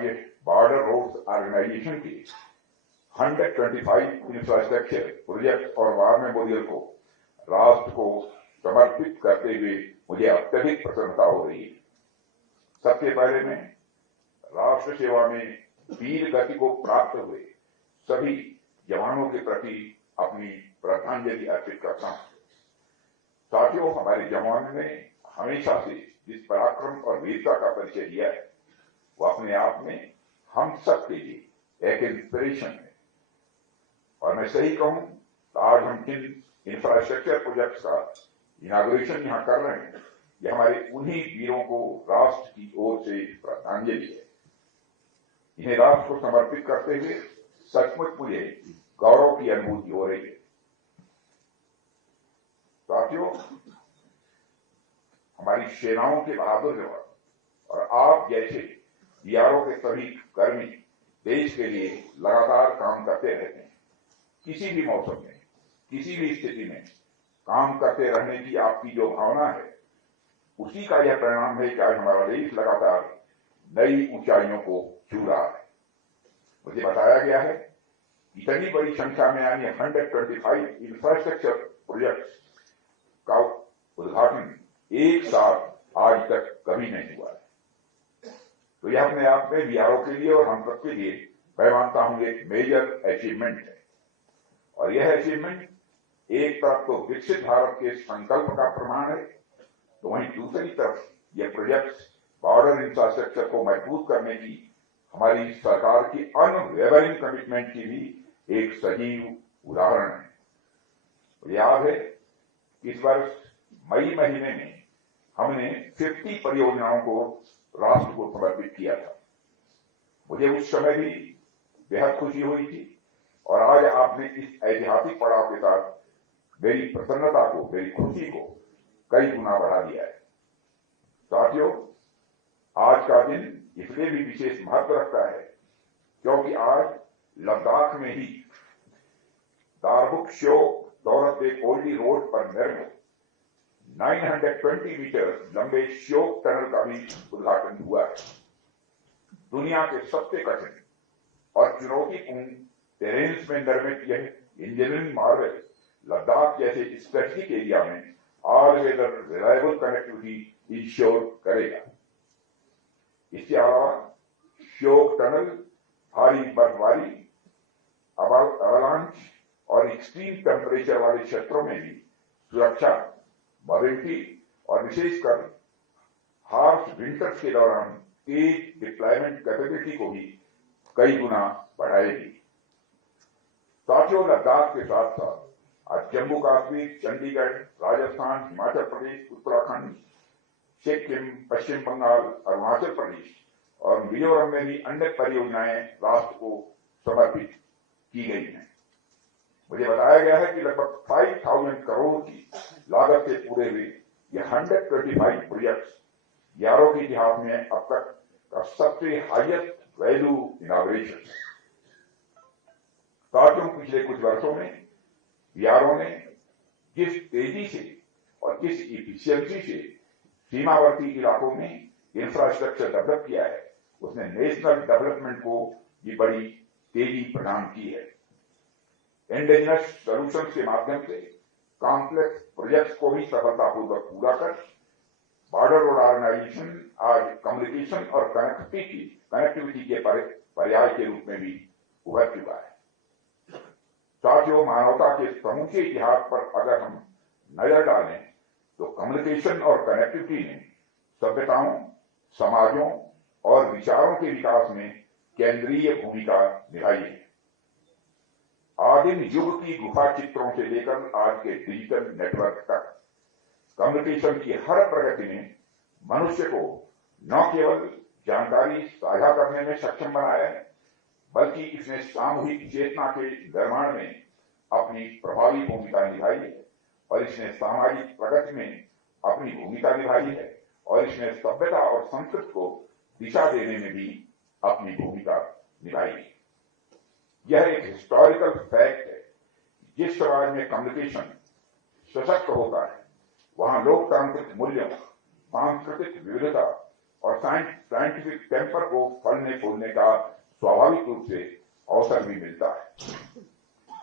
आज border roads organisation की 125 infrastructure project और वार मेमोरियल को राष्ट्र को समर्पित करते हुए मुझे अत्यधिक प्रसन्नता हो रही है। सबसे पहले मैं राष्ट्र सेवा में वीर गति को प्राप्त हुए सभी जवानों के प्रति अपनी श्रद्धांजलि अर्पित करता हूं। साथियों, हमारे जवानों ने हमेशा से जिस पराक्रम और वीरता का परिचय दिया है वो अपने आप में हम सब के लिए एक इंस्पिरेशन है। और मैं सही कहूं तो आज हम जिन इंफ्रास्ट्रक्चर प्रोजेक्ट्स का इनॉग्रेशन यहां कर रहे हैं, ये हमारे उन्हीं वीरों को राष्ट्र की ओर से श्रद्धांजलि है। इन्हें राष्ट्र को समर्पित करते हुए सचमुच मुझे गौरव की अनुभूति हो रही है। साथियों, हमारी सेनाओं के बहादुर जवान और आप जैसे बीआरओ के सभी कर्मी देश के लिए लगातार काम करते रहते हैं। किसी भी मौसम में, किसी भी स्थिति में काम करते रहने की आपकी जो भावना है, उसी का यह परिणाम है कि आज हमारा देश लगातार नई ऊंचाइयों को छू रहा है। मुझे बताया गया है इतनी बड़ी संख्या में यानी 125 इंफ्रास्ट्रक्चर प्रोजेक्ट्स का उद्घाटन एक साथ आज तक कभी नहीं हुआ है। तो यह अपने आप में बीआरओ के लिए और हम सबके लिए मैं मानता हूं एक मेजर अचीवमेंट है। और यह अचीवमेंट एक तरफ तो विकसित भारत के संकल्प का प्रमाण है, तो वहीं दूसरी तरफ यह प्रोजेक्ट्स बॉर्डर इंफ्रास्ट्रक्चर को मजबूत करने की हमारी सरकार की अनवेवरिंग कमिटमेंट की भी एक सजीव उदाहरण है। मुझे याद है कि इस वर्ष मई महीने में हमने 50 परियोजनाओं को राष्ट्र को समर्पित किया था। मुझे उस समय भी बेहद खुशी हुई थी और आज आपने इस ऐतिहासिक पड़ाव के साथ मेरी प्रसन्नता को, मेरी खुशी को कई गुना बढ़ा दिया है। साथियों, आज का दिन इसलिए भी विशेष महत्व रखता है क्योंकि आज लद्दाख में ही दारबुक श्योक दौलत बेग ओल्डी रोड पर निर्मित 920 मीटर लंबे श्योक टनल का भी उद्घाटन हुआ है। दुनिया के सबसे कठिन और चुनौतीपूर्ण टेरेन्स में निर्मित यह इंजीनियरिंग मार्वल लद्दाख जैसे स्पेसिफिक एरिया में all weather reliable connectivity ensure करेगा। इसके अलावा श्योक टनल भारी बर्फबारी, अवलांच और एक्सट्रीम टेम्परेचर वाले क्षेत्रों में भी सुरक्षा, मोबिलिटी और विशेषकर हार्श विंटर्स के दौरान तेज डिप्लॉयमेंट कैपेबिलिटी को भी कई गुना बढ़ाएगी। साथियों, लद्दाख के साथ साथ आज जम्मू कश्मीर, चंडीगढ़, राजस्थान, हिमाचल प्रदेश, उत्तराखंड, सिक्किम, पश्चिम बंगाल, अरुणाचल प्रदेश और मिजोरम में भी अन्य परियोजनाएं राष्ट्र को समर्पित की गई हैं। मुझे बताया गया है कि लगभग 5000 करोड़ की लागत से पूरे हुए ये 125 प्रोजेक्ट्स बीआरओ के इतिहास में अब तक का सबसे हाईएस्ट वैल्यू इनॉग्रेशन है। साथियों, पिछले कुछ वर्षों में बीआरओ ने जिस तेजी से और जिस इफिशियंसी से सीमावर्ती इलाकों में इंफ्रास्ट्रक्चर डेवलप किया है, उसने नेशनल डेवलपमेंट को भी बड़ी तेजी प्रदान की है। इंडिजिनस सॉल्यूशंस के माध्यम से कॉम्प्लेक्स प्रोजेक्ट्स को भी सफलतापूर्वक पूरा कर बॉर्डर रोड ऑर्गेनाइजेशन आज कम्युनिकेशन और कनेक्टिविटी के पर्याय के रूप में भी उभर चुका है। साथियों, मानवता के समूचे इतिहास पर अगर हम नजर डालें तो कम्युनिकेशन और कनेक्टिविटी ने सभ्यताओं, समाजों और विचारों के विकास में केंद्रीय भूमिका निभाई है। आदिम युग की गुफा चित्रों से लेकर आज के डिजिटल नेटवर्क तक कम्युनिकेशन की हर प्रगति ने मनुष्य को न केवल जानकारी साझा करने में सक्षम बनाया है, बल्कि इसने सामूहिक चेतना के निर्माण में अपनी प्रभावी भूमिका निभाई है और इसने सामाजिक प्रगति में अपनी भूमिका निभाई है और इसने सभ्यता और संस्कृति को दिशा देने में भी अपनी भूमिका निभाई है। यह एक हिस्टोरिकल फैक्ट है। जिस समाज में कम्युनिकेशन सशक्त होता है, वहां लोकतांत्रिक मूल्यों, सांस्कृतिक विविधता, और साइंटिफिक टेम्पर को फलने फूलने का स्वाभाविक रूप से अवसर भी मिलता है।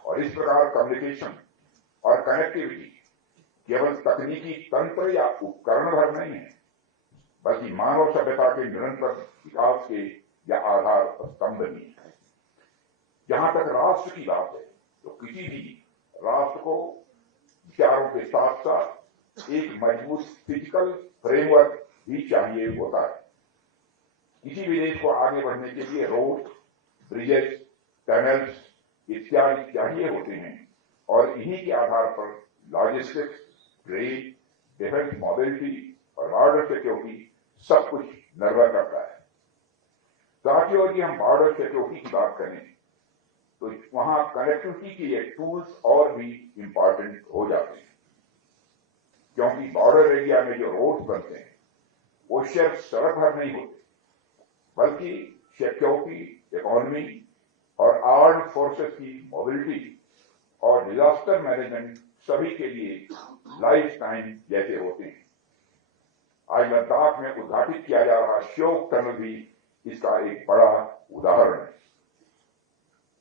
और इस प्रकार कम्युनिकेशन और कनेक्टिविटी केवल तकनीकी तंत्र या उपकरण भर नहीं है, बल्कि मानव सभ्यता के निरंतर विकास के या आधार स्तंभ भी है। जहां तक राष्ट्र की बात है, तो किसी भी राष्ट्र को विचारों के साथ साथ एक मजबूत फिजिकल फ्रेमवर्क भी चाहिए होता है। किसी भी देश को आगे बढ़ने के लिए रोड, ब्रिजेस, टनल्स इत्यादि चाहिए होते हैं और इन्हीं के आधार पर लॉजिस्टिक्स, ट्रेड, डिफेंस मोबिलिटी और बॉर्डर सिक्योरिटी सब कुछ निर्भर करता है। साथियों, यदि हम बॉर्डर सिक्योरिटी की बात करें तो वहां कनेक्टिविटी के ये टूल्स और भी इंपॉर्टेंट हो जाते हैं, क्योंकि बॉर्डर एरिया में जो रोड्स बनते हैं वो सिर्फ सड़क भर नहीं होते, बल्कि सिक्योरिटी, इकोनॉमी और आर्म्ड फोर्सेस की मोबिलिटी और डिजास्टर मैनेजमेंट सभी के लिए लाइफ टाइम जैसे होते हैं। आज लद्दाख में उद्घाटित किया जा रहा श्योक टनल भी इसका एक बड़ा उदाहरण है।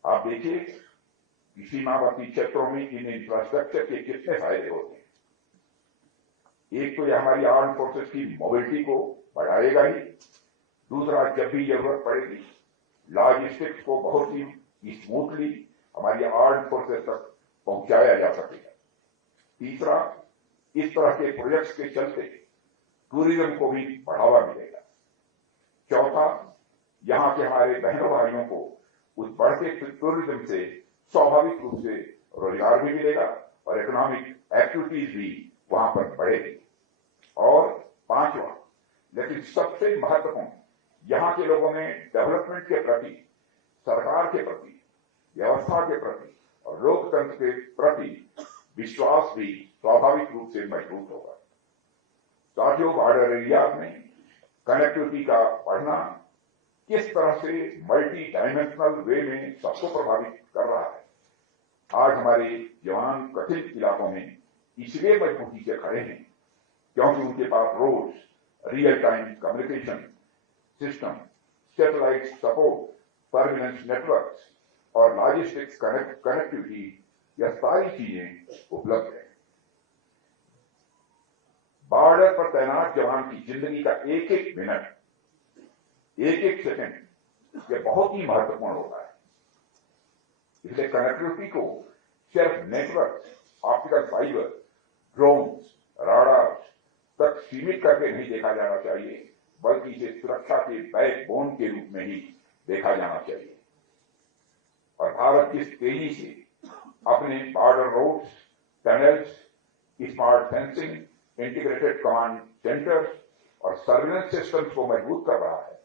आप देखिए कि सीमावर्ती क्षेत्रों में इन इंफ्रास्ट्रक्चर के कितने फायदे होते हैं। एक तो यह हमारी आर्म फोर्सेस की मोबिलिटी को बढ़ाएगा ही, दूसरा जब भी जरूरत पड़ेगी लॉजिस्टिक्स को बहुत ही स्मूथली हमारी आर्म फोर्सेस तक पहुंचाया जा सकेगा। तीसरा, इस तरह के प्रोजेक्ट्स के चलते टूरिज्म को भी बढ़ावा मिलेगा। चौथा, यहां के हमारे बहनों भाइयों को उस बढ़ते टूरिज्म से स्वाभाविक रूप से रोजगार भी मिलेगा और इकोनॉमिक एक्टिविटीज भी वहां पर बढ़ेगी। और पांचवा, लेकिन सबसे महत्वपूर्ण, यहां के लोगों में डेवलपमेंट के प्रति, सरकार के प्रति, व्यवस्था के प्रति और लोकतंत्र के प्रति विश्वास भी स्वाभाविक रूप से मजबूत होगा। साथियों, बॉर्डर एरिया में कनेक्टिविटी का बढ़ना किस तरह से मल्टी डायमेंशनल वे में सबको प्रभावित कर रहा है। आज हमारे जवान कठिन इलाकों में इसलिए मजबूती से खड़े हैं क्योंकि उनके पास roads, real time communication system, satellite support, surveillance networks और लॉजिस्टिक्स कनेक्टिविटी, यह सारी चीजें उपलब्ध है। बॉर्डर पर तैनात जवान की जिंदगी का एक एक मिनट, एक एक सेकंड यह बहुत ही महत्वपूर्ण होता है। इसलिए कनेक्टिविटी को सिर्फ नेटवर्क, ऑप्टिकल फाइबर, ड्रोन्स, राडार्स तक सीमित करके नहीं देखा जाना चाहिए, बल्कि इसे सुरक्षा के बैकबोन के रूप में ही देखा जाना चाहिए। और भारत किस तेजी से अपने border roads, tunnels, smart fencing, integrated command centres और सर्विलेंस सिस्टम्स को मजबूत कर रहा है,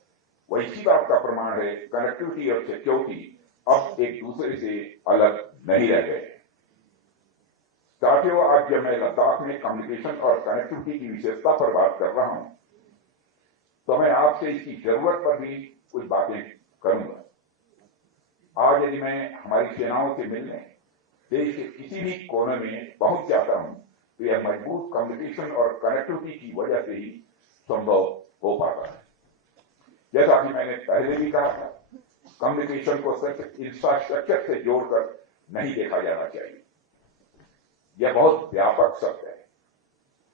वह इसी बात का प्रमाण है कनेक्टिविटी और सिक्योरिटी अब एक दूसरे से अलग नहीं रह गए। साथियों, आज जब मैं लद्दाख में कम्युनिकेशन और कनेक्टिविटी की विशेषता पर बात कर रहा हूं, तो मैं आपसे इसकी जरूरत पर भी कुछ बातें करूंगा। आज यदि मैं हमारी सेनाओं से मिलने देश के किसी भी कोने में पहुंच जाता हूं, तो यह मजबूत कम्युनिकेशन और कनेक्टिविटी की वजह से ही संभव हो पाता है। जैसा कि मैंने पहले भी कहा था, कम्युनिकेशन को सिर्फ इंफ्रास्ट्रक्चर से जोड़कर नहीं देखा जाना चाहिए। यह बहुत व्यापक शब्द है।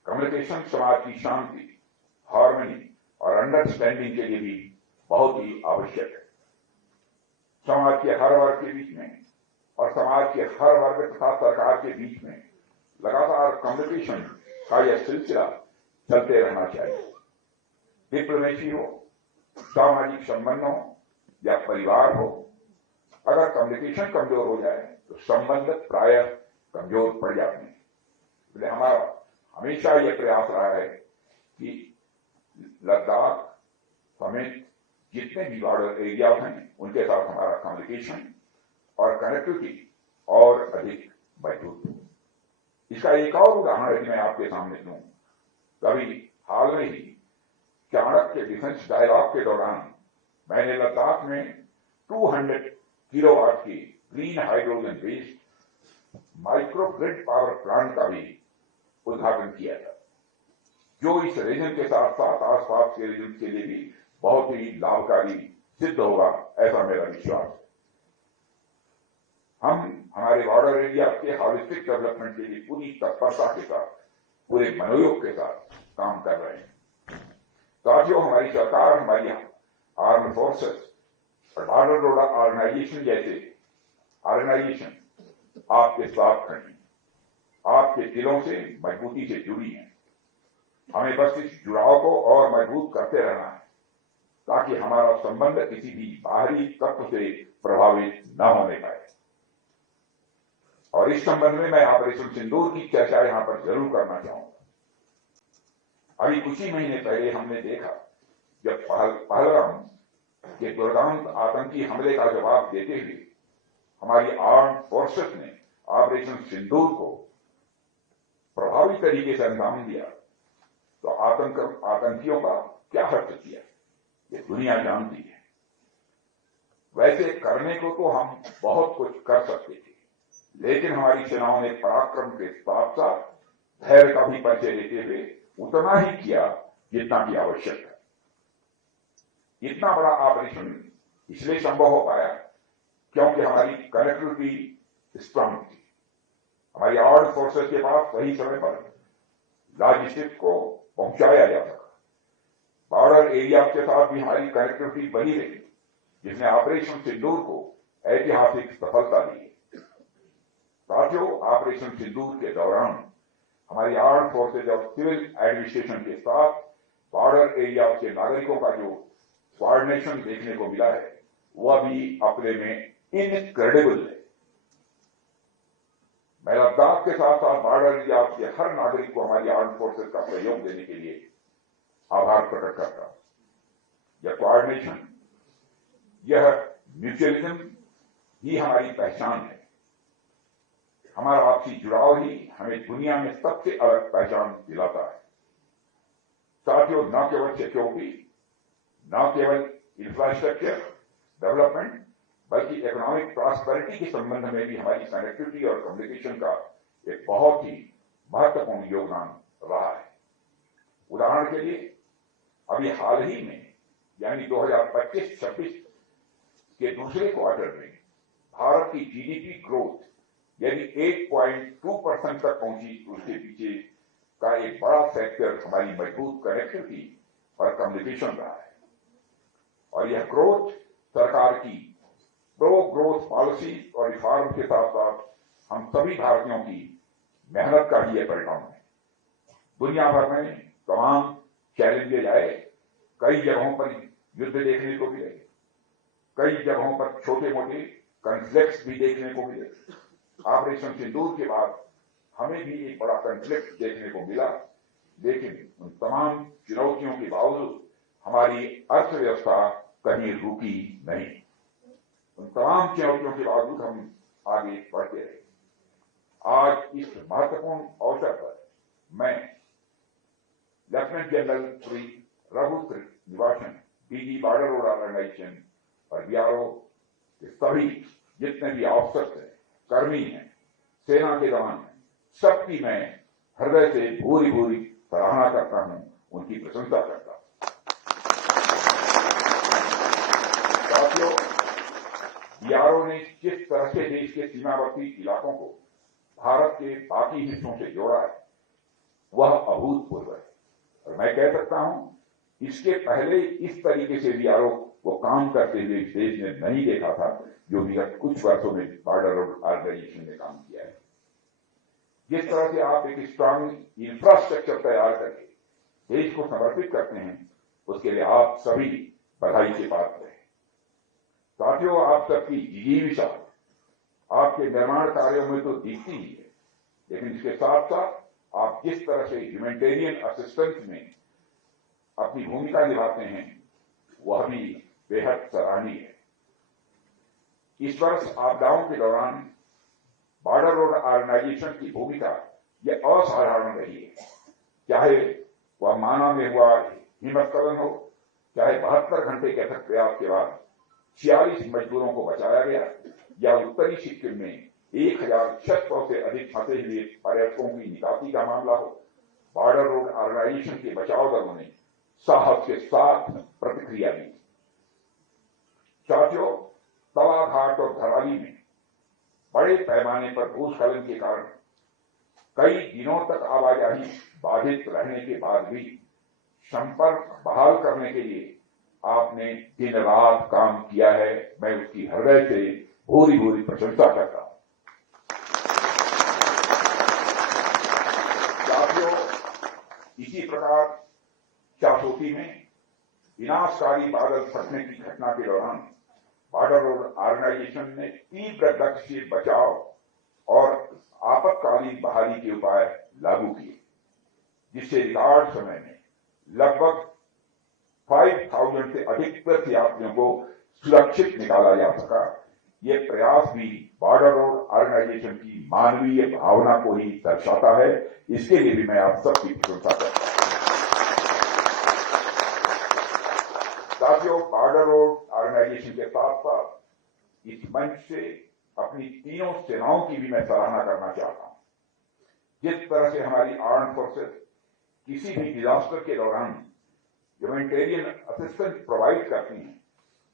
कम्युनिकेशन समाज की शांति, हार्मनी और अंडरस्टैंडिंग के लिए भी बहुत ही आवश्यक है। समाज के हर वर्ग के बीच में और समाज के हर वर्ग तथा सरकार के बीच में लगातार कम्युनिकेशन का यह सिलसिला चलते रहना चाहिए। डिप्लोमेसी हो, सामाजिक संबंध हो या परिवार हो, अगर कम्युनिकेशन कमजोर हो जाए तो संबंध प्रायः कमजोर पड़ जाते हैं। इसलिए हमारा हमेशा यह प्रयास रहा है कि लद्दाख समेत जितने भी बॉर्डर एरिया हैं उनके साथ हमारा कम्युनिकेशन और कनेक्टिविटी और अधिक मजबूत हो। इसका एक और उदाहरण यदि मैं आपके सामने दूं, कभी हाल में ही चाणक्य डिफेंस डायलॉग के दौरान मैंने लद्दाख में 200 किलोवाट की green hydrogen based micro grid power plant का भी उद्घाटन किया था। जो इस रीजन के साथ साथ आसपास के रीजन के लिए भी बहुत ही लाभकारी सिद्ध होगा, ऐसा मेरा विश्वास है। हम हमारे बॉर्डर एरिया के हॉलिस्टिक डेवलपमेंट के लिए पूरी तत्परता के साथ, पूरे मनोयोग के साथ काम कर रहे हैं। साथियों, हमारी सरकार, हमारी आर्म फोर्सेस और बॉर्डर रोड ऑर्गेनाइजेशन जैसे ऑर्गेनाइजेशन आपके साथ खड़ी, आपके दिलों से मजबूती से जुड़ी है। हमें बस इस जुड़ाव को और मजबूत करते रहना है ताकि हमारा संबंध किसी भी बाहरी तत्व से प्रभावित न होने पाए। और इस संबंध में मैं ऑपरेशन सिंदूर की चर्चा यहां पर जरूर करना चाहूंगा। अभी कुछ ही महीने पहले हमने देखा जब पहलगाम के दुर्दांत आतंकी हमले का जवाब देते हुए हमारी आर्म फोर्सेस ने ऑपरेशन सिंदूर को प्रभावी तरीके से अंजाम दिया, तो आतंकियों का क्या हर्ष किया ये दुनिया जानती है। वैसे करने को तो हम बहुत कुछ कर सकते थे, लेकिन हमारी सेनाओं ने पराक्रम के साथ साथ धैर्य का भी परिचय देते हुए उतना ही किया जितना की आवश्यक है। इतना बड़ा ऑपरेशन इसलिए संभव हो पाया क्योंकि हमारी कनेक्टिविटी स्ट्रांग थी। हमारी आर्म्ड फोर्सेस के पास सही समय पर लॉजिस्टिक्स को पहुंचाया जा सका। बॉर्डर एरिया के साथ भी हमारी कनेक्टिविटी बनी रही, जिसने ऑपरेशन सिंदूर को ऐतिहासिक सफलता दी। साथियों, ऑपरेशन सिंदूर के दौरान हमारी आर्म्ड फोर्सेज और सिविल एडमिनिस्ट्रेशन के साथ बॉर्डर एरिया के नागरिकों का जो कोऑर्डिनेशन देखने को मिला है वह भी अपने में इनक्रेडिबल है। मैं लद्दाख के साथ साथ बॉर्डर एरिया के हर नागरिक को हमारी आर्म्ड फोर्सेज का सहयोग देने के लिए आभार प्रकट करता हूं। यह कोऑर्डिनेशन, यह म्यूचुअलिज्म ही हमारी पहचान है। हमारा आपसी जुड़ाव ही हमें दुनिया में सबसे अलग पहचान दिलाता है। साथियों, न केवल सिक्योरिटी, न केवल इंफ्रास्ट्रक्चर डेवलपमेंट, बल्कि इकोनॉमिक प्रॉस्पेरिटी के संबंध में भी हमारी कनेक्टिविटी और कम्युनिकेशन का एक बहुत ही महत्वपूर्ण योगदान रहा है। उदाहरण के लिए अभी हाल ही में यानी 2025-26 के दूसरे क्वार्टर में भारत की जीडीपी ग्रोथ यानी 8.2% तक पहुंची। उसके पीछे का एक बड़ा फैक्टर हमारी मजबूत कनेक्टिविटी और कम्युनिकेशन रहा है। और यह ग्रोथ सरकार की प्रो ग्रोथ पॉलिसी और रिफॉर्म के साथ साथ हम सभी भारतीयों की मेहनत का ही परिणाम है। दुनिया भर में तमाम चैलेंजेज आए, कई जगहों पर युद्ध देखने को मिले, कई जगहों पर छोटे मोटे कॉन्फ्लिक्ट्स भी देखने को मिले। ऑपरेशन सिंदूर के बाद हमें भी एक बड़ा कॉन्फ्लिक्ट देखने को मिला, लेकिन उन तमाम चुनौतियों के बावजूद हमारी अर्थव्यवस्था कहीं रुकी नहीं। उन तमाम चुनौतियों के बावजूद हम आगे बढ़ते रहे। आज इस महत्वपूर्ण अवसर पर मैं lieutenant general Shri Raghu Nivasan, DG border road organisation और बीआरओ के सभी जितने भी ऑफिसर्स हैं, कर्मी हैं, सेना के जवान हैं, सबकी मैं हृदय से भूरी भूरी सराहना करता हूं, उनकी प्रशंसा करता हूं। साथियों, बीआरओ ने जिस तरह से देश के सीमावर्ती इलाकों को भारत के बाकी हिस्सों से जोड़ा है वह अभूतपूर्व है। और मैं कह सकता हूं इसके पहले इस तरीके से बीआरओ को काम करते हुए इस देश ने नहीं देखा था जो विगत कुछ वर्षों में बॉर्डर रोड ऑर्गेनाइजेशन ने काम किया है। जिस तरह से आप एक स्ट्रांग इंफ्रास्ट्रक्चर तैयार करके देश को समर्पित करते हैं, उसके लिए आप सभी बधाई के पात्र हैं। साथियों, आप सबकी जिजीविषा आपके निर्माण कार्यों में तो दिखती ही है, लेकिन इसके साथ साथ आप जिस तरह से ह्यूमैनिटेरियन असिस्टेंस में अपनी भूमिका निभाते हैं वह भी बेहद सराहनीय है। इस वर्ष आपदाओं के दौरान बॉर्डर रोड ऑर्गेनाइजेशन की भूमिका यह असाधारण रही है। चाहे वह माना में हुआ हिमस्खलन हो, चाहे 72 घंटे के अथक प्रयास के बाद 46 मजदूरों को बचाया गया, या उत्तरी सिक्किम में 1600 से अधिक फंसे हुए पर्यटकों की निकासी का मामला हो, बॉर्डर रोड ऑर्गेनाइजेशन के बचाव दलों ने साहस के साथ प्रतिक्रिया दी। साथियों, तलाघाट और धराली में बड़े पैमाने पर भूस्खलन के कारण कई दिनों तक आवाजाही बाधित रहने के बाद भी संपर्क बहाल करने के लिए आपने दिन रात काम किया है। मैं उसकी हृदय से भूरी भूरी प्रशंसा करता हूं। साथियों, इसी प्रकार चासोती में विनाशकारी बादल फटने की घटना के दौरान बॉर्डर रोड ऑर्गेनाइजेशन ने तीव्र गति से बचाव और आपातकालीन बहाली के उपाय लागू किए, जिससे रिकॉर्ड समय में लगभग 5,000 से अधिक तीर्थयात्रियों को सुरक्षित निकाला जा सका। ये प्रयास भी बॉर्डर रोड ऑर्गेनाइजेशन की मानवीय भावना को ही दर्शाता है। इसके लिए भी मैं आप सबकी प्रशंसा करता हूं। साथियों, बॉर्डर रोड ऑर्गेनाइजेशन के साथ साथ इस मंच से अपनी तीनों सेनाओं की भी मैं सराहना करना चाहता हूं। जिस तरह से हमारी आर्म्ड फोर्सेस किसी भी डिजास्टर के दौरान ह्यूमैनिटेरियन असिस्टेंस प्रोवाइड करती हैं,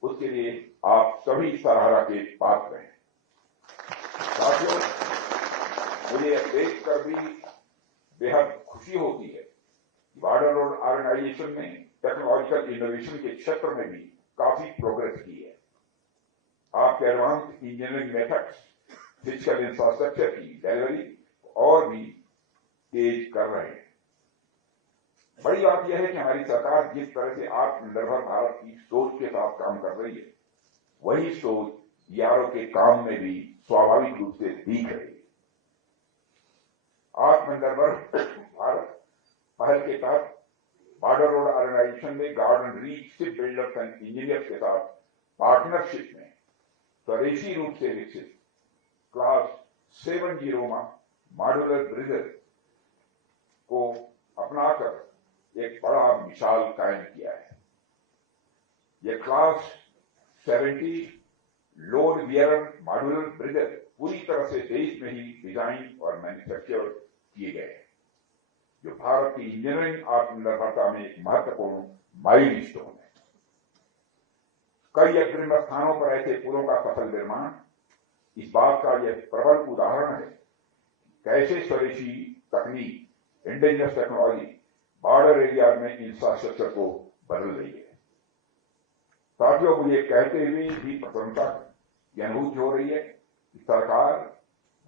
उसके लिए आप सभी सराहना के पात्र हैं। साथियों, मुझे यह देखकर भी बेहद खुशी होती है कि बॉर्डर रोड ऑर्गेनाइजेशन ने टेक्नोलॉजिकल इनोवेशन के क्षेत्र में भी काफी प्रोग्रेस की है। आपके advance engineering methods physical infrastructure की डिलीवरी और भी तेज कर रहे हैं। बड़ी बात यह है कि हमारी सरकार जिस तरह से आत्मनिर्भर भारत की सोच के साथ काम कर रही है, वही सोच बीआरओ के काम में भी स्वाभाविक रूप से दिख रही है। आत्मनिर्भर भारत पहल के तहत बॉर्डर रोड ऑर्गेनाइजेशन ने garden reach ship builders and engineers के साथ पार्टनरशिप में स्वदेशी रूप से विकसित क्लास 70 मॉड्यूलर ब्रिजर को अपनाकर एक बड़ा मिसाल कायम किया है। यह class 70 load bearer modular Breezer पूरी तरह से देश में ही डिजाइन और मैन्युफैक्चर किए गए हैं, जो भारत की इंजीनियरिंग आत्मनिर्भरता में एक महत्वपूर्ण माइलस्टोन है। कई अग्रिम स्थानों पर ऐसे पुलों का सफल निर्माण इस बात का यह प्रबल उदाहरण है कैसे स्वदेशी तकनीक, इंडिजिनस टेक्नोलॉजी बॉर्डर एरिया में इंफ्रास्ट्रक्चर को बदल रही है। साथियों, मुझे कहते हुए भी प्रसन्नता की अनुभूति हो रही है कि सरकार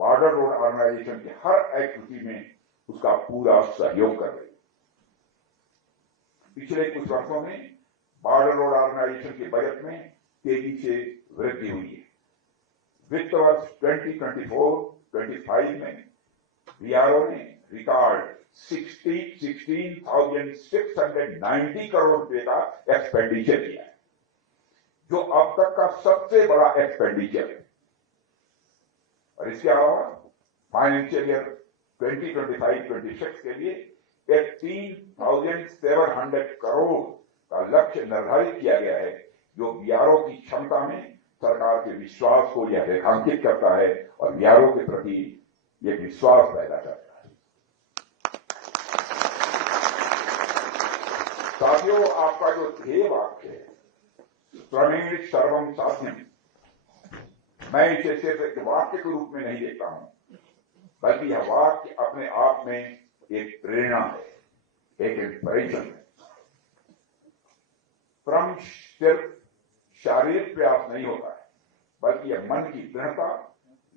बॉर्डर रोड ऑर्गेनाइजेशन के हर एक्टिविटी में उसका पूरा सहयोग कर रही है। पिछले कुछ वर्षों में बॉर्डर रोड ऑर्गेनाइजेशन के बजट में तेजी से वृद्धि हुई है। वित्त वर्ष 2024-25 में बीआरओ ने रिकॉर्ड 16,690 करोड़ रुपए का एक्सपेंडिचर किया है, जो अब तक का सबसे बड़ा एक्सपेंडिचर है। और इसके अलावा फाइनेंशियल ईयर 2025-26 के लिए 18,700 करोड़ का लक्ष्य निर्धारित किया गया है, जो बीआरओ की क्षमता में सरकार के विश्वास को यह रेखांकित करता है और बीआरओ के प्रति यह विश्वास पैदा करता है। साथियों, आपका जो ध्येय वाक्य है, श्रमेण सर्वम साध्यम, मैं इसे सिर्फ एक वाक्य के रूप में नहीं देखता हूं, बल्कि यह वाक्य अपने आप में एक प्रेरणा है, एक इंस्पिरेशन है। श्रम सिर्फ शारीरिक प्रयास नहीं होता है, बल्कि यह मन की दृढ़ता,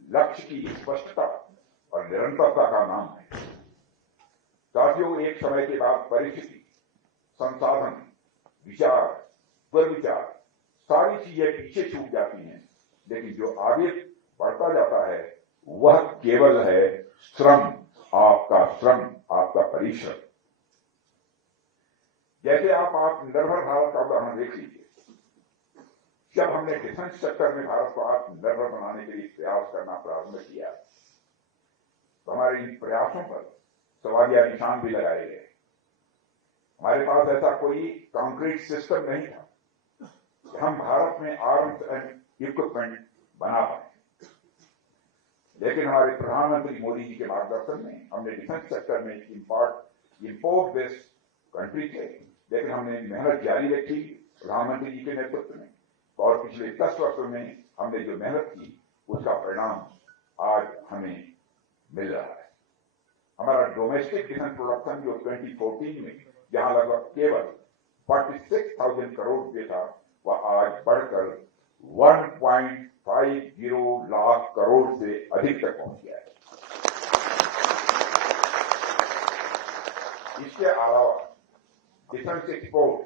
लक्ष्य की स्पष्टता और निरंतरता का नाम है। साथियों, एक समय के बाद परिस्थिति, संसाधन, विचार, दुर्विचार, सारी चीजें पीछे छूट जाती हैं, लेकिन जो आगे बढ़ता जाता है वह केवल है श्रम, आपका परिश्रम। जैसे आप आत्मनिर्भर भारत का उदाहरण देख लीजिए। जब हमने डिफेंस सेक्टर में भारत को आत्मनिर्भर बनाने के लिए प्रयास करना प्रारंभ किया, तो हमारे इन प्रयासों पर सवालिया निशान भी लगाए गए। हमारे पास ऐसा कोई कंक्रीट सिस्टम नहीं था कि हम भारत में आर्म्स एंड इक्विपमेंट बना पाए, लेकिन हमारे प्रधानमंत्री मोदी जी के मार्गदर्शन में हमने डिफेंस सेक्टर में इंपोर्ट बेस्ड कंट्री थे, लेकिन हमने मेहनत जारी रखी प्रधानमंत्री जी के नेतृत्व में, और पिछले 10 वर्षों में हमने जो मेहनत की उसका परिणाम आज हमें मिल रहा है। हमारा डोमेस्टिक डिफेंस प्रोडक्शन जो 2014 में जहां लगभग केवल 46,000 करोड़ रुपए था, वह आज बढ़कर 1.50 लाख करोड़ से अधिक तक पहुंच गया है। इसके अलावा डिफेंस एक्सपोर्ट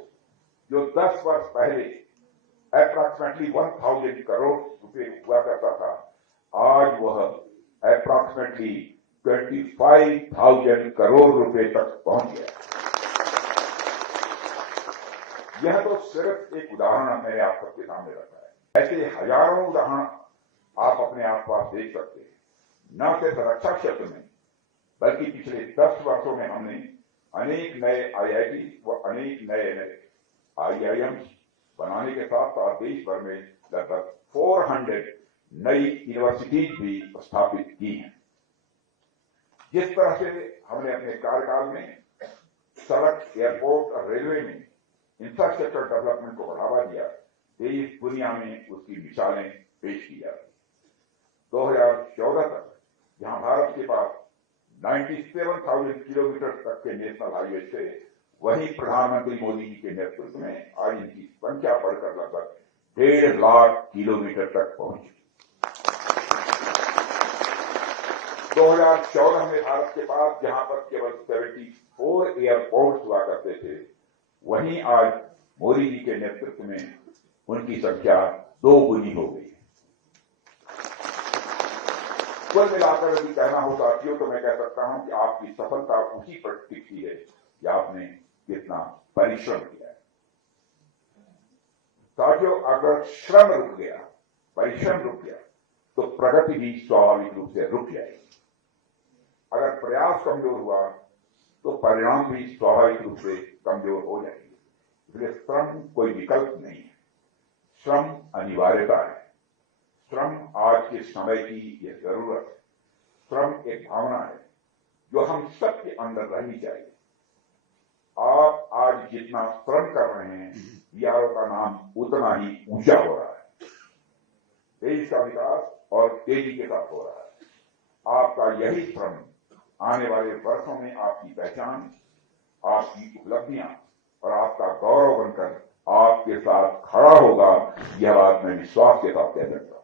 जो 10 वर्ष पहले अप्रॉक्सिमेटली 1,000 करोड़ रुपए हुआ करता था, आज वह अप्रॉक्सिमेटली 25,000 करोड़ रुपए तक पहुंच गया। यह तो सिर्फ एक उदाहरण मैंने आप सबके सामने रखा है। ऐसे हजारों उदाहरण आप अपने आसपास देख सकते हैं। न सिर्फ रक्षा क्षेत्र में, बल्कि पिछले 10 वर्षों में हमने अनेक नए IIT व अनेक नए IIMs बनाने के साथ साथ देश भर में लगभग 400 नई यूनिवर्सिटीज भी स्थापित की हैं। जिस तरह से हमने अपने कार्यकाल में सड़क, एयरपोर्ट और रेलवे में इंफ्रास्ट्रक्चर डेवलपमेंट को बढ़ावा दिया, देश दुनिया में उसकी मिसालें पेश की जाती। 2014 तक जहां भारत के पास 97,000 किलोमीटर तक के नेशनल हाईवे थे, वहीं प्रधानमंत्री मोदी जी के नेतृत्व में आज इनकी संख्या बढ़कर लगभग 1.5 लाख किलोमीटर तक पहुंची। 2014 में भारत के पास जहां पर केवल 74 एयरपोर्ट हुआ करते थे, वहीं आज मोदी जी के नेतृत्व में उनकी संख्या 2 गुनी हो गई। कुल मिलाकर यदि कहना हो साथियों, तो मैं कह सकता हूं कि आपकी सफलता उसी पर टिकती है कि आपने कितना परिश्रम किया है। साथियों, अगर श्रम रुक गया, परिश्रम रुक गया, तो प्रगति भी स्वाभाविक रूप से रुक जाएगी। अगर प्रयास कमजोर हुआ तो परिणाम भी स्वाभाविक रूप से कमजोर हो जाएंगे। इसलिए श्रम कोई विकल्प नहीं है, श्रम अनिवार्यता है। श्रम आज के समय की यह जरूरत है। श्रम एक भावना है जो हम सबके अंदर रहनी चाहिए। आप आज जितना श्रम कर रहे हैं, बीआरओ का नाम उतना ही ऊंचा हो रहा है। देश का विकास और तेजी के साथ हो रहा है। आपका यही श्रम आने वाले वर्षों में आपकी पहचान, आपकी उपलब्धियां और आपका गौरव बनकर आपके साथ खड़ा होगा। यह बात मैं विश्वास के साथ कह सकता हूं।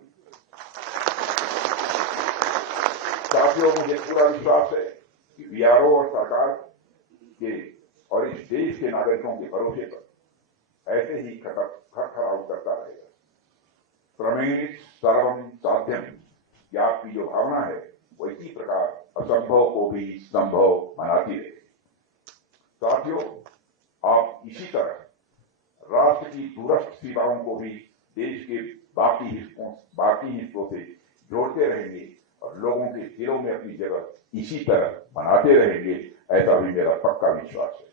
साथियों, मुझे पूरा विश्वास है कि बीआरओ और सरकार के और इस देश के नागरिकों के भरोसे पर ऐसे ही खड़खड़ाव करता रहेगा। श्रमेण सर्वम साध्यम, यह आपकी जो भावना है वो इसी प्रकार असंभव को भी संभव बनाती रहे। साथियों, आप इसी तरह राष्ट्र की दूरस्थ सीमाओं को भी देश के बाकी हिस्सों से जोड़ते रहेंगे और लोगों के दिलों में अपनी जगह इसी तरह बनाते रहेंगे, ऐसा भी मेरा पक्का विश्वास है।